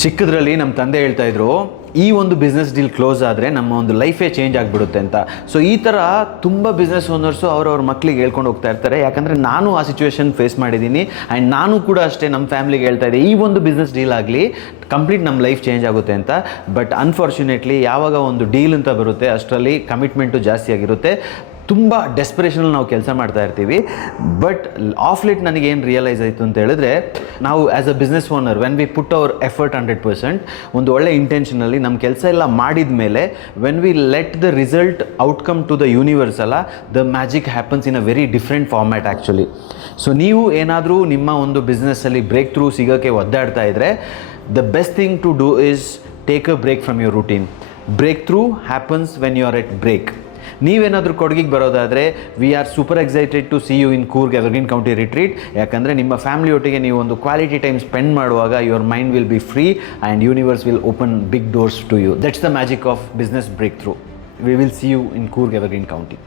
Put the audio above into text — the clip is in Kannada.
ಚಿಕ್ಕದ್ರಲ್ಲಿ ನಮ್ಮ ತಂದೆ ಹೇಳ್ತಾ ಇದ್ರು, ಈ ಒಂದು ಬಿಸ್ನೆಸ್ ಡೀಲ್ ಕ್ಲೋಸ್ ಆದರೆ ನಮ್ಮ ಒಂದು ಲೈಫೇ ಚೇಂಜ್ ಆಗಿಬಿಡುತ್ತೆ ಅಂತ. ಸೊ ಈ ಥರ ತುಂಬ ಬಿಸ್ನೆಸ್ ಓನರ್ಸು ಅವ್ರವ್ರ ಮಕ್ಕಳಿಗೆ ಹೇಳ್ಕೊಂಡು ಹೋಗ್ತಾ ಇರ್ತಾರೆ. ಯಾಕಂದರೆ ನಾನು ಆ ಸಿಚುವೇಶನ್ ಫೇಸ್ ಮಾಡಿದ್ದೀನಿ ಆ್ಯಂಡ್ ನಾನು ಕೂಡ ಅಷ್ಟೇ ನಮ್ಮ ಫ್ಯಾಮಿಲಿಗೆ ಹೇಳ್ತಾ ಇದ್ದೆ, ಈ ಒಂದು ಬಿಸ್ನೆಸ್ ಡೀಲ್ ಆಗಲಿ ಕಂಪ್ಲೀಟ್ ನಮ್ಮ ಲೈಫ್ ಚೇಂಜ್ ಆಗುತ್ತೆ ಅಂತ. ಬಟ್ ಅನ್ಫಾರ್ಚುನೇಟ್ಲಿ ಯಾವಾಗ ಒಂದು ಡೀಲ್ ಅಂತ ಬರುತ್ತೆ ಅಷ್ಟರಲ್ಲಿ ಕಮಿಟ್ಮೆಂಟು ಜಾಸ್ತಿ ಆಗಿರುತ್ತೆ, ತುಂಬ ಡೆಸ್ಪರೇಷನಲ್ಲಿ ನಾವು ಕೆಲಸ ಮಾಡ್ತಾ ಇರ್ತೀವಿ. ಬಟ್ ಆಫ್ ಲೇಟ್ ನನಗೇನು ರಿಯಲೈಸ್ ಆಯಿತು ಅಂತ ಹೇಳಿದ್ರೆ, ನಾವು as a business owner when we put our effort 100%, ಒಂದು ಒಳ್ಳೆ ಇಂಟೆನ್ಷನಲ್ಲಿ ನಮ್ಮ ಕೆಲಸ ಎಲ್ಲ ಮಾಡಿದ ಮೇಲೆ when we let the result outcome to the universe ಅಲ್ಲ, the magic happens in a very different format actually. So ನೀವು ಏನಾದರೂ ನಿಮ್ಮ ಒಂದು ಬಿಸ್ನೆಸ್ಸಲ್ಲಿ ಬ್ರೇಕ್ ಥ್ರೂ ಸಿಗೋಕ್ಕೆ ಒದ್ದಾಡ್ತಾ ಇದ್ದರೆ, the best thing to do is take a break from your routine. Break through happens when you are at break. ನೀವೇನಾದರೂ ಕೊಡಗಿಗೆ ಬರೋದಾದರೆ, we are super excited to see you in Coorg Evergreen County Retreat. ಯಾಕಂದರೆ ನಿಮ್ಮ ಫ್ಯಾಮಿಲಿಯೊಟ್ಟಿಗೆ ನೀವು ಒಂದು ಕ್ವಾಲಿಟಿ ಟೈಮ್ ಸ್ಪೆಂಡ್ ಮಾಡುವಾಗ your mind will be free and universe will open big doors to you. That's the magic of business break through. We will see you in Coorg Evergreen county.